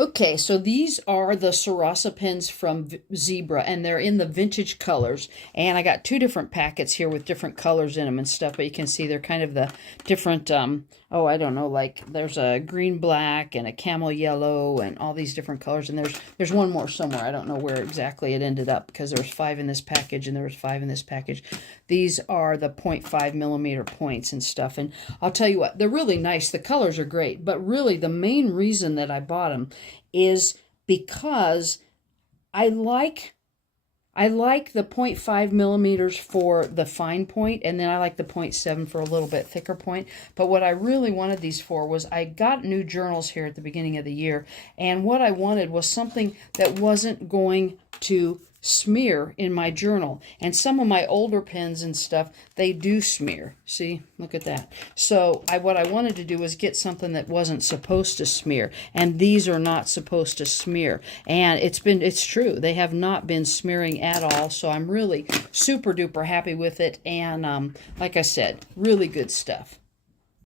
Okay, so these are the Sarasa pens from Zebra, and they're in the vintage colors. And I got two different packets here with different colors in them and stuff, but you can see they're kind of the different, oh, I don't know, like there's a green black and a camel yellow and all these different colors. And there's one more somewhere. I don't know where exactly it ended up because there was 5 in this package and there was 5 in this package. These are the 0.5 millimeter points and stuff. And I'll tell you what, they're really nice. The colors are great, but really the main reason that I bought them is because I like the 0.5 millimeters for the fine point, and then I like the 0.7 for a little bit thicker point. But what I really wanted these for was I got new journals here at the beginning of the year, and what I wanted was something that wasn't going to smear in my journal. And some of my older pens and stuff, they do smear. See, look at that. So what I wanted to do was get something that wasn't supposed to smear, and these are not supposed to smear. And it's true, they have not been smearing at all. So I'm really super duper happy with it. And like I said, really good stuff.